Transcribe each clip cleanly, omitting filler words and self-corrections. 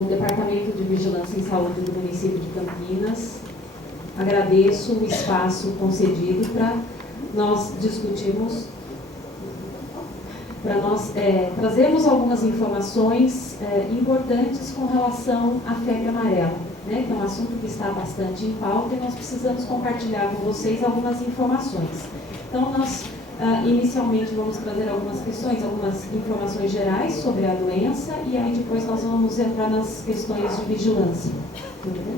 O Departamento de Vigilância em Saúde do município de Campinas. Agradeço o espaço concedido para nós discutirmos, para nós trazermos algumas informações importantes com relação à febre amarela, né, que é um assunto que está bastante em pauta e nós precisamos compartilhar com vocês algumas informações. Então, nós inicialmente vamos trazer algumas questões, algumas informações gerais sobre a doença e aí depois nós vamos entrar nas questões de vigilância. Tudo bem?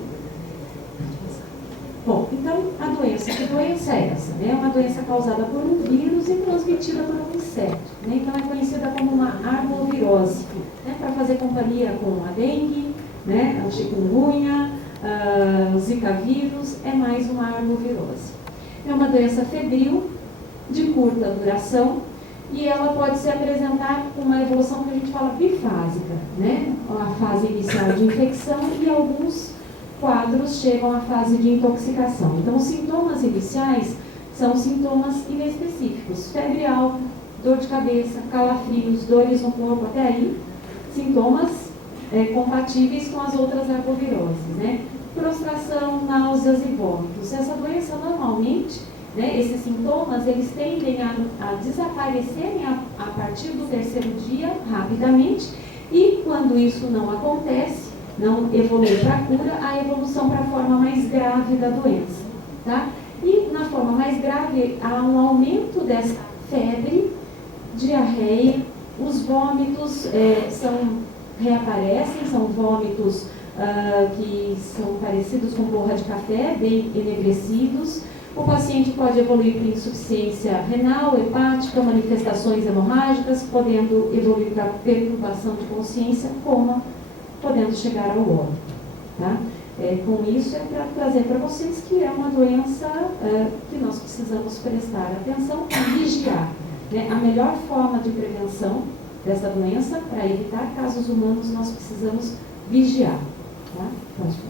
Bom, então a doença, que doença é essa? É uma doença causada por um vírus e transmitida por um inseto, né? Então é conhecida como uma arbovirose, né? Para fazer companhia com a dengue, né? A chikungunya, o zika vírus, é mais uma arbovirose. É uma doença febril, de curta duração, e ela pode se apresentar com uma evolução que a gente fala bifásica, né? A fase inicial de infecção e alguns quadros chegam à fase de intoxicação. Então, os sintomas iniciais são sintomas inespecíficos: febre alta, dor de cabeça, calafrios, dores no corpo, até aí, sintomas compatíveis com as outras arboviroses, né? Prostração, náuseas e vômitos. Essa doença, normalmente, né, esses sintomas, eles tendem a desaparecerem a partir do terceiro dia, rapidamente, e quando isso não acontece, não evolui para a cura, a evolução para a forma mais grave da doença, tá? E na forma mais grave, há um aumento dessa febre, diarreia, os vômitos reaparecem, são vômitos que são parecidos com borra de café, bem enegrecidos. O paciente pode evoluir para insuficiência renal, hepática, manifestações hemorrágicas, podendo evoluir para perturbação de consciência, coma, podendo chegar ao óbito. Tá? Com isso, é para trazer para vocês que é uma doença que nós precisamos prestar atenção e vigiar. Né? A melhor forma de prevenção dessa doença, para evitar casos humanos, nós precisamos vigiar. Tá? Pode fazer.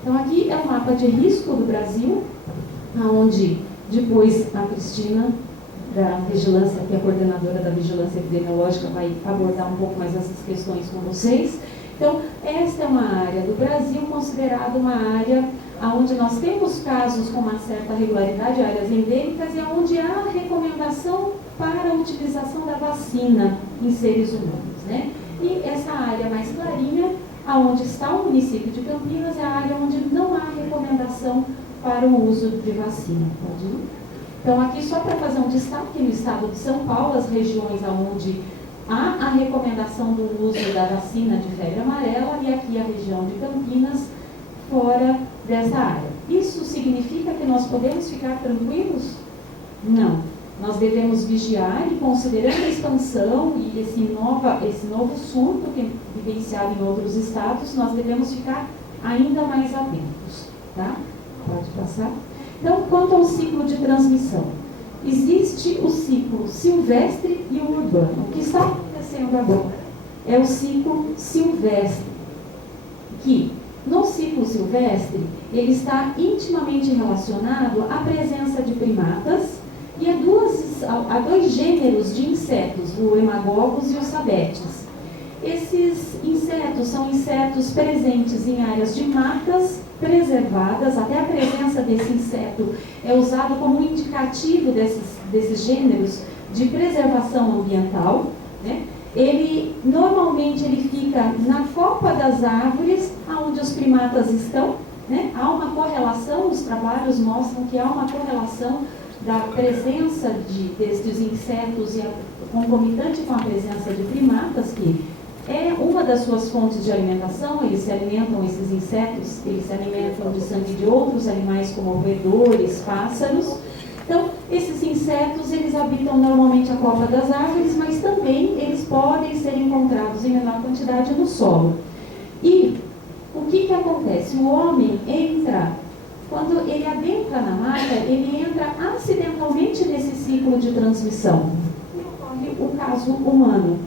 Então, aqui é o mapa de risco do Brasil, onde depois a Cristina, da Vigilância, que é a coordenadora da Vigilância Epidemiológica, vai abordar um pouco mais essas questões com vocês. Então, esta é uma área do Brasil considerada uma área onde nós temos casos com uma certa regularidade, áreas endêmicas, e onde há recomendação para a utilização da vacina em seres humanos, né? E essa área mais clarinha, onde está o município de Campinas, é a área onde não há recomendação para o uso de vacina. Pode ir? Então, aqui só para fazer um destaque, no estado de São Paulo, as regiões onde há a recomendação do uso da vacina de febre amarela, e aqui a região de Campinas, fora dessa área. Isso significa que nós podemos ficar tranquilos? Não. Nós devemos vigiar e, considerando a expansão e esse novo surto que é vivenciado em outros estados, nós devemos ficar ainda mais atentos. Tá? Pode passar. Então, quanto ao ciclo de transmissão, existe o ciclo silvestre e o urbano. O que está acontecendo agora é o ciclo silvestre, que no ciclo silvestre ele está intimamente relacionado à presença de primatas e a dois gêneros de insetos, o hemagogos e os sabetes. Esses insetos são insetos presentes em áreas de matas preservadas, até a presença desse inseto é usado como indicativo desses gêneros de preservação ambiental, né? Normalmente ele fica na copa das árvores, onde os primatas estão, né? Há uma correlação, os trabalhos mostram que há uma correlação da presença destes insetos e concomitante com a presença de primatas, que é uma das suas fontes de alimentação. Eles se alimentam, esses insetos, eles se alimentam de sangue de outros animais, como roedores, pássaros. Então, esses insetos, eles habitam normalmente a copa das árvores, mas também eles podem ser encontrados em menor quantidade no solo. E o que acontece? O homem entra, quando ele adentra na mata, ele entra acidentalmente nesse ciclo de transmissão. E ocorre o caso humano.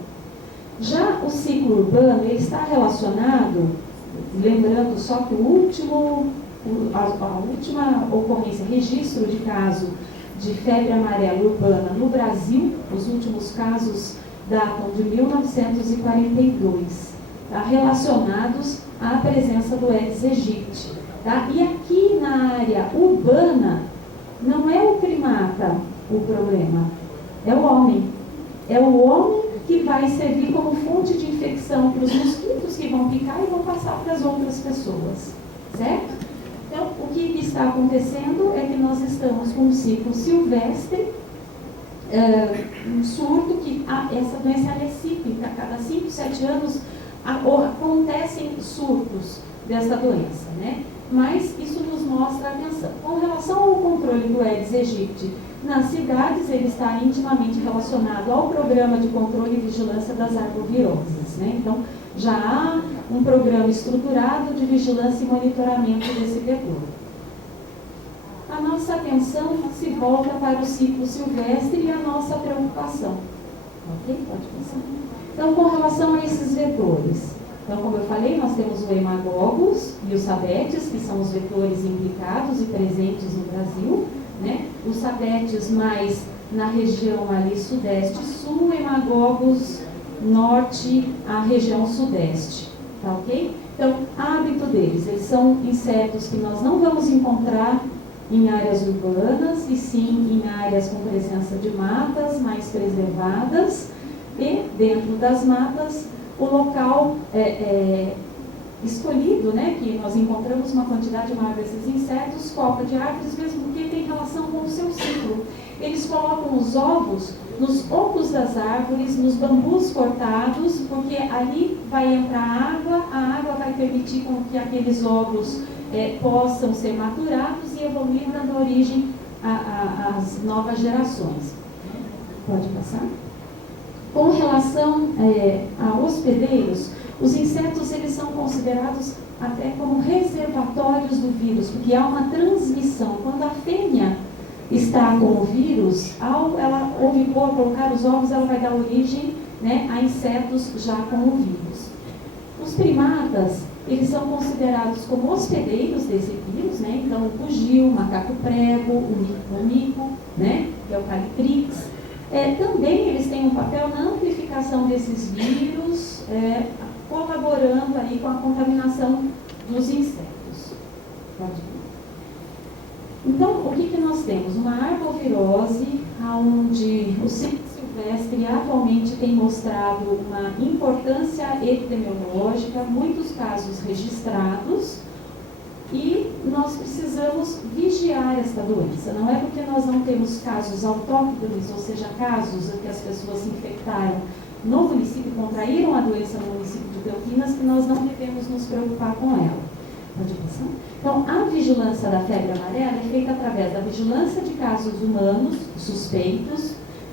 Já o ciclo urbano, ele está relacionado, lembrando só que a última ocorrência, registro de caso de febre amarela urbana no Brasil, os últimos casos datam de 1942. tá, relacionados à presença do Aedes aegypti. Tá? E aqui na área urbana, não é o primata o problema, é o homem. É o homem que vai servir como fonte de infecção para os mosquitos que vão picar e vão passar para as outras pessoas, certo? Então, o que está acontecendo é que nós estamos com um ciclo silvestre, um surto, que essa doença é cíclica, a cada 5, 7 anos acontecem surtos dessa doença, né? Mas isso nos mostra a atenção. Com relação ao controle do Aedes aegypti nas cidades, ele está intimamente relacionado ao programa de controle e vigilância das arboviroses, né? Então, já há um programa estruturado de vigilância e monitoramento desse vetor. A nossa atenção se volta para o ciclo silvestre e a nossa preocupação. Ok? Pode passar. Então, com relação a esses vetores, então, como eu falei, nós temos o hemagogos e os sabetes, que são os vetores implicados e presentes no Brasil, né? Os sabetes mais na região ali sudeste-sul, hemagogos norte, a região sudeste, tá ok? Então, hábito deles, eles são insetos que nós não vamos encontrar em áreas urbanas, e sim em áreas com presença de matas mais preservadas, e dentro das matas, o local escolhido, né, que nós encontramos uma quantidade maior desses insetos, copa de árvores, mesmo porque tem relação com o seu ciclo. Eles colocam os ovos nos ocos das árvores, nos bambus cortados, porque ali vai entrar água, a água vai permitir com que aqueles ovos possam ser maturados e evoluir, dando origem às novas gerações. Pode passar? Com relação a hospedeiros, os insetos eles são considerados até como reservatórios do vírus, porque há uma transmissão. Quando a fêmea está com o vírus, ao ela ovipor, colocar os ovos, ela vai dar origem, né, a insetos já com o vírus. Os primatas, eles são considerados como hospedeiros desse vírus, né? Então, o bugio, o macaco prego, o mico, né, que é o calitrix. Também eles têm um papel na amplificação desses vírus, colaborando aí com a contaminação dos insetos. Pode ir. Então, o que nós temos? Uma arbovirose, onde o ciclo silvestre atualmente tem mostrado uma importância epidemiológica, muitos casos registrados, e nós precisamos vigiar esta doença. Não é porque nós não temos casos autóctones, ou seja, casos em que as pessoas se infectaram no município, contraíram a doença no município de Campinas, que nós não devemos nos preocupar com ela. Pode passar? Então, a vigilância da febre amarela é feita através da vigilância de casos humanos suspeitos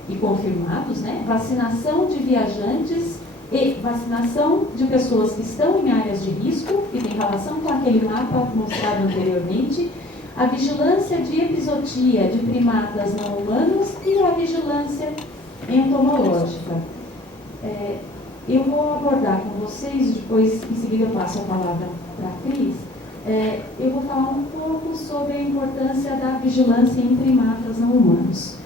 e confirmados, né? Vacinação de viajantes e vacinação de pessoas que estão em áreas de risco, que tem relação com aquele mapa mostrado anteriormente, a vigilância de epizotia de primatas não humanos e a vigilância entomológica. Eu vou abordar com vocês, depois em seguida eu passo a palavra para a Cris. Eu vou falar um pouco sobre a importância da vigilância em primatas não humanos.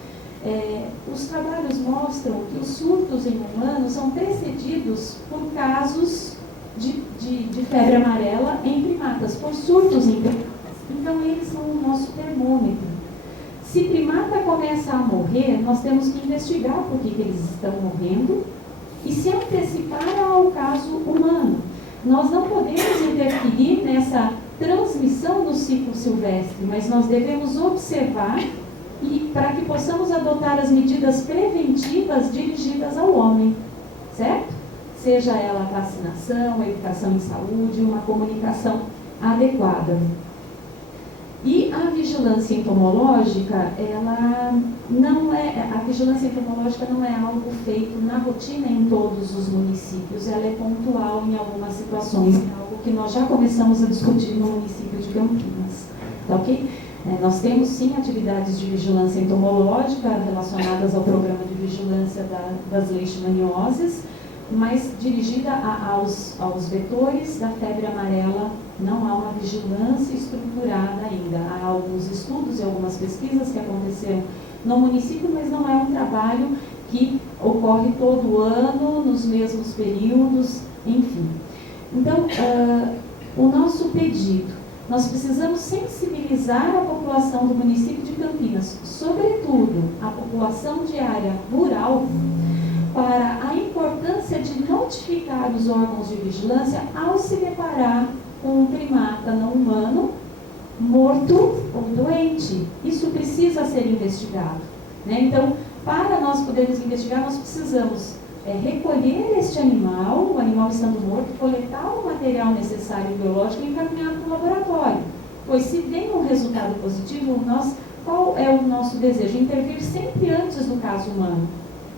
Os trabalhos mostram que os surtos em humanos são precedidos por casos de febre amarela em primatas, por surtos em primatas. Então, eles são o nosso termômetro. Se primata começa a morrer, nós temos que investigar por que eles estão morrendo e se antecipar ao caso humano. Nós não podemos interferir nessa transmissão do ciclo silvestre, mas nós devemos observar e para que possamos adotar as medidas preventivas dirigidas ao homem, certo? Seja ela a vacinação, a educação em saúde, uma comunicação adequada. E a vigilância entomológica, a vigilância entomológica não é algo feito na rotina em todos os municípios, ela é pontual em algumas situações, é algo que nós já começamos a discutir no município de Campinas, tá ok? Nós temos sim atividades de vigilância entomológica relacionadas ao programa de vigilância das leishmanioses, mas dirigida aos vetores da febre amarela, não há uma vigilância estruturada ainda. Há alguns estudos e algumas pesquisas que aconteceram no município, mas não é um trabalho que ocorre todo ano, nos mesmos períodos, enfim. Então, o nosso pedido, nós precisamos sensibilizar a população do município de Campinas, sobretudo a população de área rural, para a importância de notificar os órgãos de vigilância ao se deparar com um primata não humano morto ou doente. Isso precisa ser investigado, né? Então, para nós podermos investigar, nós precisamos recolher este animal, o animal estando morto, coletar o material necessário biológico e encaminhar para o laboratório. Pois se vem um resultado positivo, qual é o nosso desejo? Intervir sempre antes do caso humano.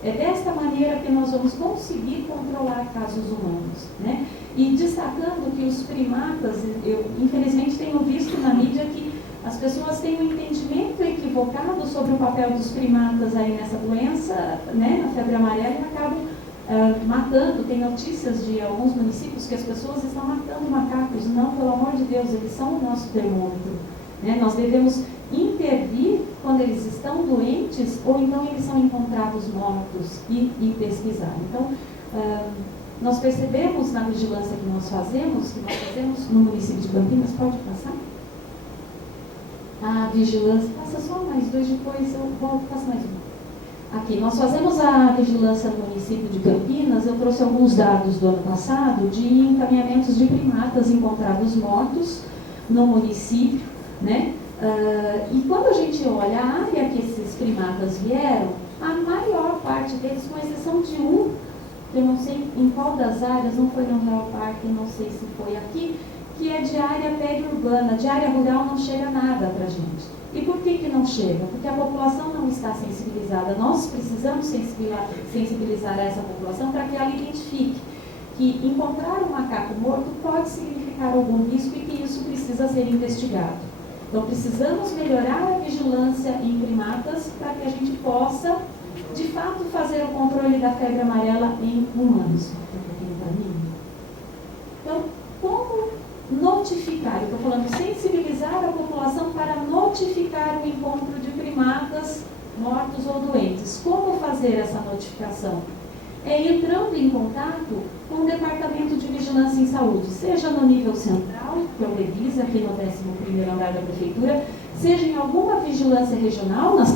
É desta maneira que nós vamos conseguir controlar casos humanos, né? E destacando que os primatas, eu infelizmente tenho visto na mídia que as pessoas têm um entendimento equivocado sobre o papel dos primatas aí nessa doença, né, na febre amarela, e acabam matando. Tem notícias de alguns municípios que as pessoas estão matando macacos. Não, pelo amor de Deus, eles são o nosso termômetro, né? Nós devemos intervir quando eles estão doentes ou então eles são encontrados mortos e pesquisar. Então, nós percebemos na vigilância que nós fazemos no município de Campinas, pode passar? A vigilância, passa só mais dois, depois eu volto, passa mais um. Aqui, nós fazemos a vigilância no município de Campinas. Eu trouxe alguns dados do ano passado de encaminhamentos de primatas encontrados mortos no município, né? E quando a gente olha a área que esses primatas vieram, a maior parte deles, com exceção de um, eu não sei em qual das áreas, não foi no Real Parque, não sei se foi aqui, que é de área periurbana, de área rural não chega nada para a gente. E por que não chega? Porque a população não está sensibilizada. Nós precisamos sensibilizar essa população para que ela identifique que encontrar um macaco morto pode significar algum risco e que isso precisa ser investigado. Então, precisamos melhorar a vigilância em primatas para que a gente possa, de fato, fazer o controle da febre amarela em humanos. Então, como notificar? Eu estou falando sensibilizar a população para notificar o encontro de primatas mortos ou doentes. Como fazer essa notificação? Entrando em contato com o Departamento de Vigilância em Saúde, seja no nível central, que é o Revisa, aqui no 11º andar da Prefeitura, seja em alguma vigilância regional, na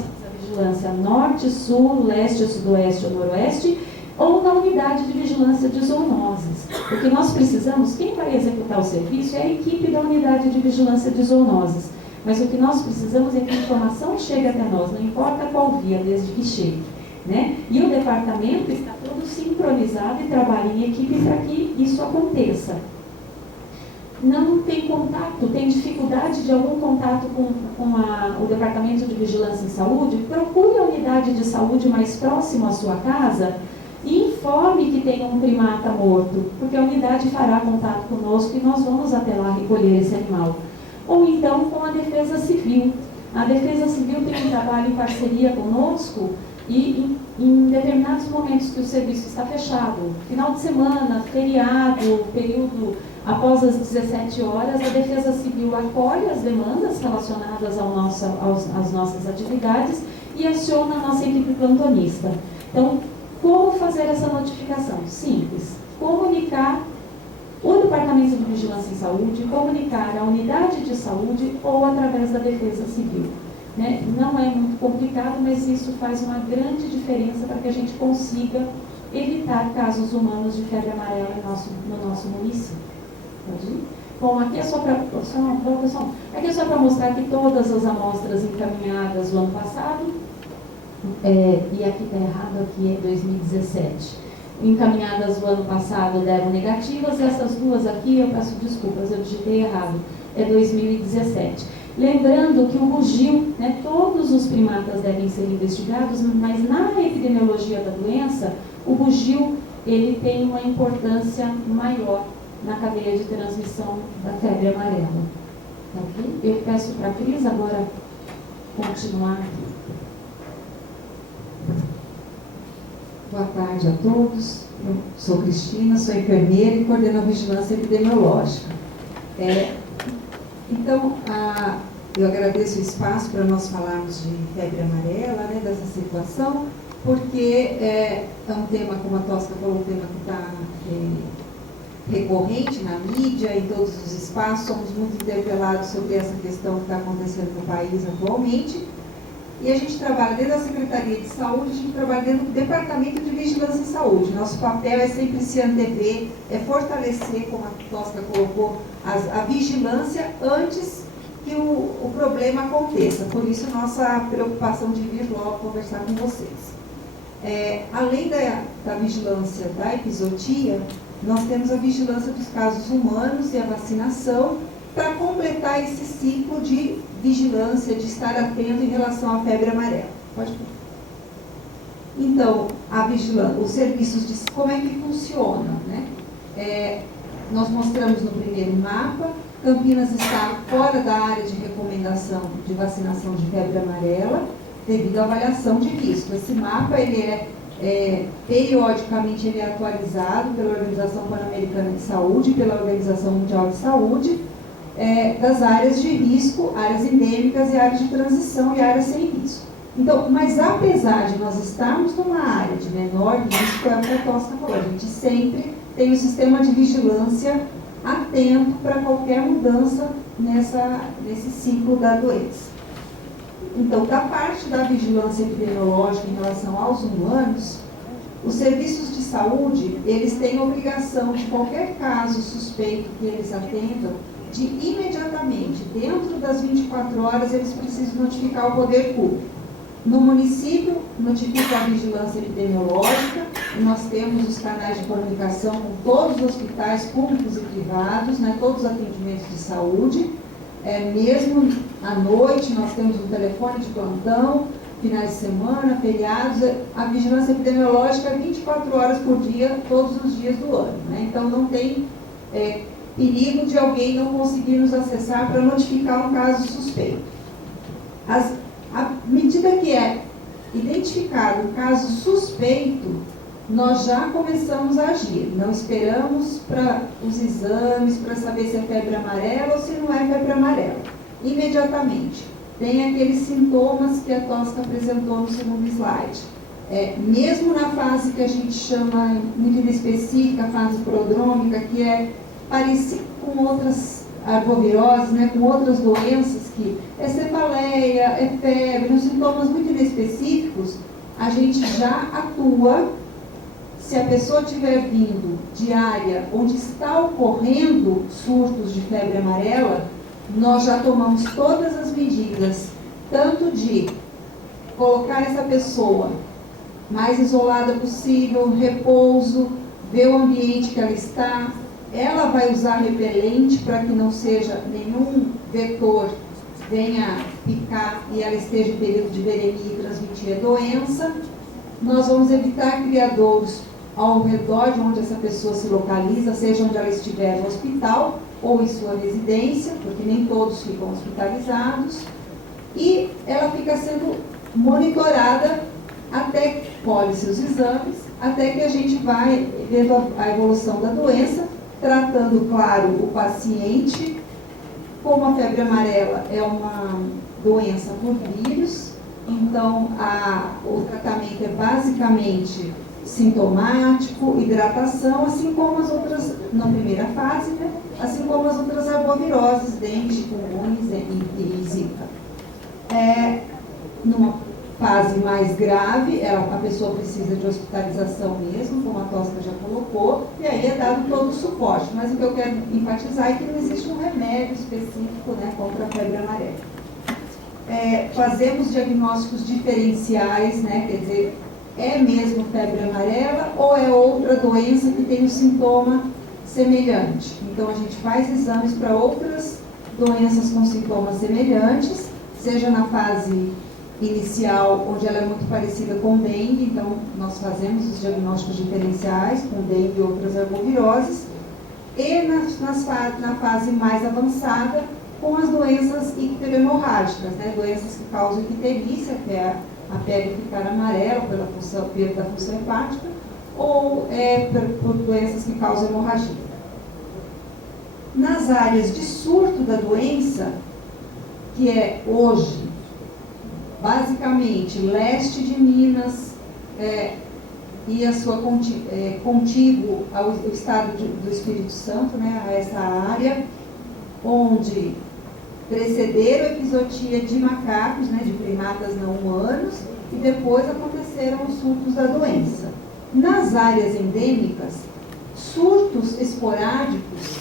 vigilância norte, sul, leste, sudoeste ou noroeste, ou na unidade de vigilância de zoonoses. Porque nós precisamos, quem vai executar o serviço é a equipe da unidade de vigilância de zoonoses. Mas o que nós precisamos é que a informação chegue até nós, não importa qual via, desde que chegue, né? E o departamento está todo sincronizado e trabalha em equipe para que isso aconteça. Não tem contato, tem dificuldade de algum contato com o Departamento de Vigilância em Saúde, procure a unidade de saúde mais próxima à sua casa e informe que tem um primata morto, porque a unidade fará contato conosco e nós vamos até lá recolher esse animal. Ou então com a Defesa Civil. A Defesa Civil tem um trabalho em parceria conosco e em determinados momentos que o serviço está fechado, final de semana, feriado, período após as 17 horas, a Defesa Civil acolhe as demandas relacionadas às nossas atividades e aciona a nossa equipe plantonista. Então, como fazer essa notificação? Simples. Comunicar o Departamento de Vigilância em Saúde, comunicar a unidade de saúde ou através da Defesa Civil. Né? Não é muito complicado, mas isso faz uma grande diferença para que a gente consiga evitar casos humanos de febre amarela no nosso município. Pode ir? Bom, aqui é só para mostrar que todas as amostras encaminhadas do ano passado, e aqui está errado, aqui é 2017, encaminhadas do ano passado deram negativas, essas duas aqui, eu peço desculpas, eu digitei errado, é 2017. Lembrando que o bugio, né, todos os primatas devem ser investigados, mas na epidemiologia da doença, o bugio ele tem uma importância maior na cadeia de transmissão da febre amarela. Okay? Eu peço para a Cris agora continuar aqui. Boa tarde a todos. Eu sou Cristina, sou enfermeira e coordeno a vigilância epidemiológica. Então, eu agradeço o espaço para nós falarmos de febre amarela, né, dessa situação, porque é um tema, como a Tosca falou, um tema que está recorrente na mídia, em todos os espaços, somos muito interpelados sobre essa questão que está acontecendo no país atualmente. E a gente trabalha dentro da Secretaria de Saúde, a gente trabalha dentro do Departamento de Vigilância em Saúde. Nosso papel é sempre se antever, é fortalecer, como a Tosca colocou, a vigilância antes que o problema aconteça. Por isso, nossa preocupação de vir logo conversar com vocês. Além da vigilância da epizootia, nós temos a vigilância dos casos humanos e a vacinação para completar esse ciclo de vigilância, de estar atento em relação à febre amarela. Pode pôr. Então, a vigilância, os serviços de como é que funciona, né? Nós mostramos no primeiro mapa, Campinas está fora da área de recomendação de vacinação de febre amarela, devido à avaliação de risco. Esse mapa, ele periodicamente ele é atualizado pela Organização Pan-Americana de Saúde, pela Organização Mundial de Saúde, das áreas de risco, áreas endêmicas e áreas de transição e áreas sem risco. Então, mas apesar de nós estarmos numa área de menor risco, é o que a Tosca falou, a gente sempre tem um sistema de vigilância atento para qualquer mudança nesse ciclo da doença. Então, da parte da vigilância epidemiológica em relação aos humanos, os serviços de saúde, eles têm obrigação de qualquer caso suspeito que eles atendam, de imediatamente, dentro das 24 horas, eles precisam notificar o poder público. No município, notifica a vigilância epidemiológica, e nós temos os canais de comunicação com todos os hospitais públicos e privados, né, todos os atendimentos de saúde. Mesmo à noite, nós temos um telefone de plantão, finais de semana, feriados, a vigilância epidemiológica é 24 horas por dia, todos os dias do ano, né? Então, não tem perigo de alguém não conseguir nos acessar para notificar um caso suspeito. À medida que é identificado um caso suspeito, nós já começamos a agir. Não esperamos para os exames, para saber se é febre amarela ou se não é febre amarela. Imediatamente. Tem aqueles sintomas que a Tosca apresentou no segundo slide. Mesmo na fase que a gente chama, muito inespecífica, a fase prodrômica, que é parecida com outras arboviroses, né, com outras doenças, que é cefaleia, é febre, uns sintomas muito inespecíficos, a gente já atua. Se a pessoa estiver vindo de área onde está ocorrendo surtos de febre amarela, nós já tomamos todas as medidas, tanto de colocar essa pessoa mais isolada possível, repouso, ver o ambiente que ela está. Ela vai usar repelente para que não seja nenhum vetor venha picar e ela esteja em período de veremia e transmitir a doença. Nós vamos evitar criadouros ao redor de onde essa pessoa se localiza, seja onde ela estiver no hospital ou em sua residência, porque nem todos ficam hospitalizados, e ela fica sendo monitorada até que colhe seus exames, até que a gente vai vendo a evolução da doença, tratando, claro, o paciente. Como a febre amarela é uma doença por vírus, então o tratamento é basicamente sintomático, hidratação, assim como as outras, na primeira fase, né? Assim como as outras arboviroses, dengue, chikungunya e zika. Numa fase mais grave, a pessoa precisa de hospitalização mesmo, como a Tosca já colocou, e aí é dado todo o suporte. Mas o que eu quero enfatizar é que não existe um remédio específico, né, contra a febre amarela. Fazemos diagnósticos diferenciais, né, quer dizer, é mesmo febre amarela ou é outra doença que tem um sintoma semelhante. Então, a gente faz exames para outras doenças com sintomas semelhantes, seja na fase inicial, onde ela é muito parecida com dengue, então nós fazemos os diagnósticos diferenciais com dengue e outras arboviroses, e na fase mais avançada, com as doenças icterohemorrágicas, né, doenças que causam icterícia, que é a pele ficar amarela pela perda da função hepática, ou por doenças que causam hemorragia. Nas áreas de surto da doença, que é hoje, basicamente, leste de Minas, e a sua contíguo ao estado do Espírito Santo, né, a essa área, onde precederam a epizotia de macacos, né, de primatas não humanos, e depois aconteceram os surtos da doença. Nas áreas endêmicas, surtos esporádicos,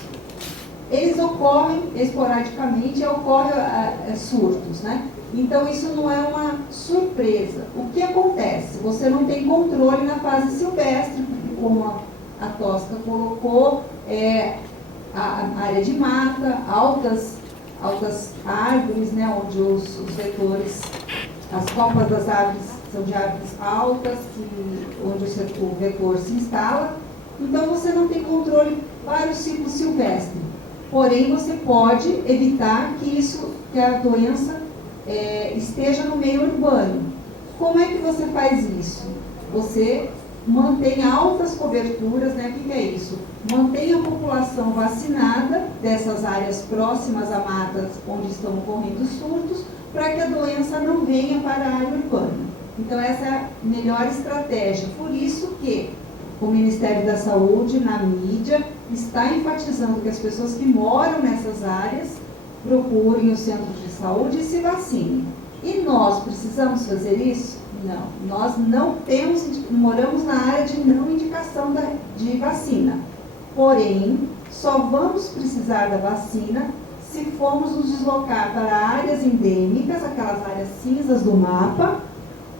eles ocorrem esporadicamente, ocorrem surtos, né? Então isso não é uma surpresa. O que acontece? Você não tem controle na fase silvestre, porque como a Tosca colocou, a área de mata, altas árvores, né, onde os vetores, as copas das árvores são de árvores altas, onde o vetor se instala. Então você não tem controle para o ciclo silvestre. Porém, você pode evitar que a doença esteja no meio urbano. Como é que você faz isso? Você mantém altas coberturas, né? O que é isso? Mantém a população vacinada dessas áreas próximas a matas onde estão ocorrendo surtos, para que a doença não venha para a área urbana. Então, essa é a melhor estratégia. Por isso que o Ministério da Saúde, na mídia, está enfatizando que as pessoas que moram nessas áreas procurem os centros de saúde e se vacinem. E nós precisamos fazer isso? Não. Nós não moramos na área de não indicação de vacina. Porém, só vamos precisar da vacina se formos nos deslocar para áreas endêmicas, aquelas áreas cinzas do mapa,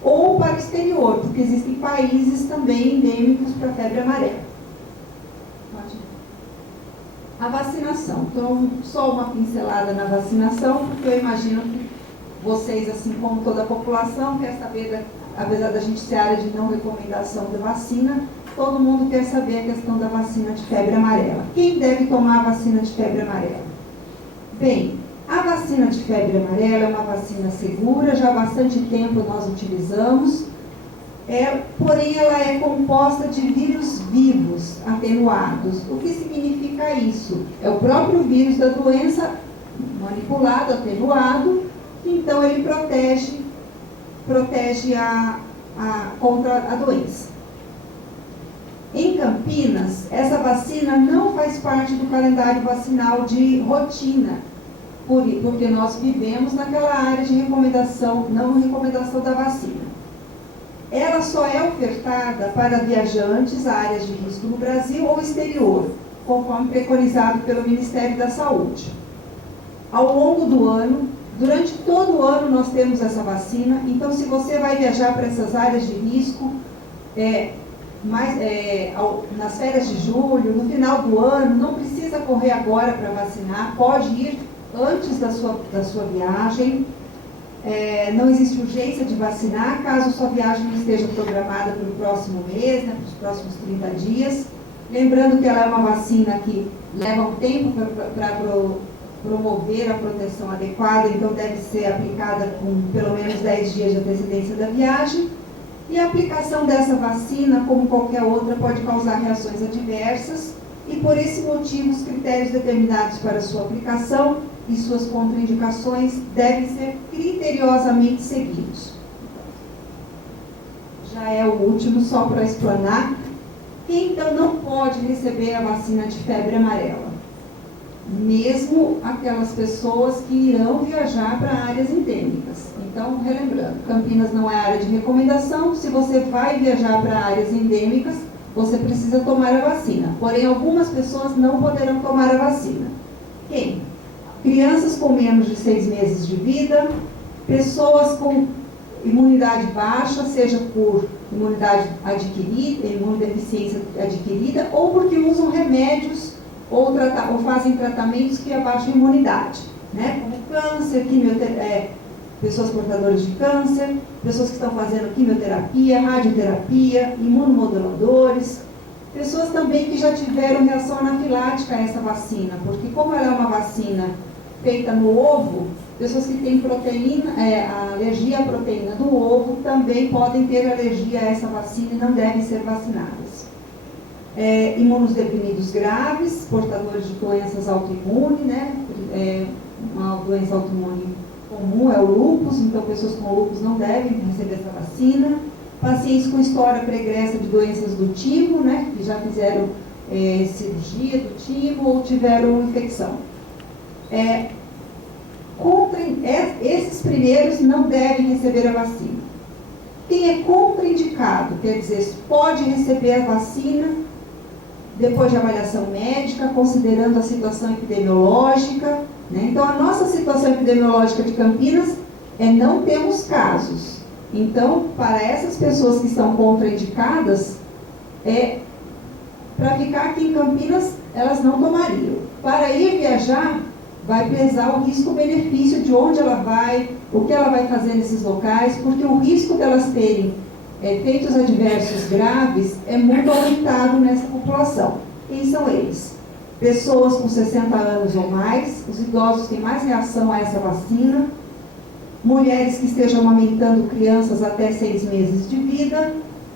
ou para o exterior, porque existem países também endêmicos para a febre amarela. A vacinação. Então, só uma pincelada na vacinação, porque eu imagino que vocês, assim como toda a população, quer saber, apesar da gente ser área de não recomendação da vacina, todo mundo quer saber a questão da vacina de febre amarela. Quem deve tomar a vacina de febre amarela? Bem, a vacina de febre amarela é uma vacina segura, já há bastante tempo nós utilizamos, porém ela é composta de vírus vivos, atenuados. O que significa isso? É o próprio vírus da doença manipulado, atenuado, então ele protege contra a doença. Em Campinas, essa vacina não faz parte do calendário vacinal de rotina, porque nós vivemos naquela área de recomendação, não recomendação da vacina. Ela só é ofertada para viajantes a áreas de risco no Brasil ou exterior, conforme preconizado pelo Ministério da Saúde. Ao longo do ano, durante todo o ano nós temos essa vacina, então se você vai viajar para essas áreas de risco, nas férias de julho, no final do ano, não precisa correr agora para vacinar, pode ir antes da sua viagem. Não existe urgência de vacinar, caso sua viagem não esteja programada para o próximo mês, né, para os próximos 30 dias. Lembrando que ela é uma vacina que leva um tempo para promover a proteção adequada, então deve ser aplicada com pelo menos 10 dias de antecedência da viagem. E a aplicação dessa vacina, como qualquer outra, pode causar reações adversas e, por esse motivo, os critérios determinados para sua aplicação e suas contraindicações devem ser criteriosamente seguidos. Já é o último, só para explanar. Quem então não pode receber a vacina de febre amarela? Mesmo aquelas pessoas que irão viajar para áreas endêmicas. Então, relembrando, Campinas não é área de recomendação. Se você vai viajar para áreas endêmicas, você precisa tomar a vacina. Porém, algumas pessoas não poderão tomar a vacina. Quem? Crianças com menos de 6 meses de vida, pessoas com imunidade baixa, seja por imunidade adquirida, imunodeficiência adquirida, ou porque usam remédios ou fazem tratamentos que abaixam a imunidade, né? Como câncer, pessoas portadoras de câncer, pessoas que estão fazendo quimioterapia, radioterapia, imunomoduladores, pessoas também que já tiveram reação anafilática a essa vacina, porque como ela é uma vacina feita no ovo, pessoas que têm alergia à proteína do ovo também podem ter alergia a essa vacina e não devem ser vacinadas. Imunosdeprimidos graves, portadores de doenças autoimunes, né? Uma doença autoimune comum é o lúpus, então pessoas com lúpus não devem receber essa vacina. pacientes com história pregressa de doenças do timo, né, que já fizeram cirurgia do timo ou tiveram infecção. Esses primeiros não devem receber a vacina. Quem é contraindicado, quer dizer, pode receber a vacina depois de avaliação médica, considerando a situação epidemiológica, né? Então, a nossa situação epidemiológica de Campinas não temos casos. Então, para essas pessoas que estão contraindicadas, para ficar aqui em Campinas, elas não tomariam. Para ir viajar, vai pesar o risco-benefício de onde ela vai, o que ela vai fazer nesses locais, porque o risco delas terem efeitos adversos graves é muito aumentado nessa população. Quem são eles? Pessoas com 60 anos ou mais, os idosos têm mais reação a essa vacina, mulheres que estejam amamentando crianças até 6 meses de vida,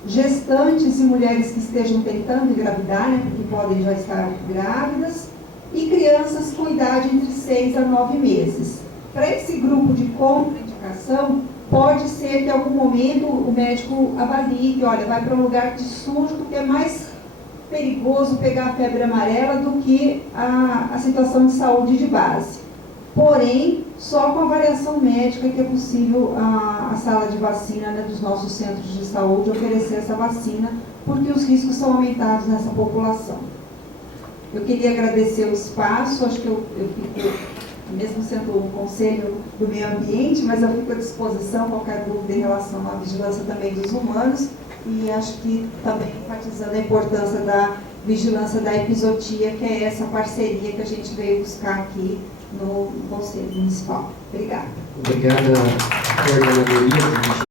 gestantes e mulheres que estejam tentando engravidar, né, porque podem já estar grávidas, e crianças com idade entre 6 a 9 meses. Para esse grupo de contraindicação, pode ser que em algum momento o médico avalie que, olha, vai para um lugar de sujo, porque é mais perigoso pegar a febre amarela do que a situação de saúde de base. Porém, só com avaliação médica que é possível a sala de vacina, né, dos nossos centros de saúde oferecer essa vacina, porque os riscos são aumentados nessa população. Eu queria agradecer o espaço, acho que eu fico, mesmo sendo um conselho do meio ambiente, mas eu fico à disposição, qualquer dúvida em relação à vigilância também dos humanos, e acho que também enfatizando a importância da vigilância da epizootia, que é essa parceria que a gente veio buscar aqui no Conselho Municipal. Obrigada. Obrigada, coordenadoria.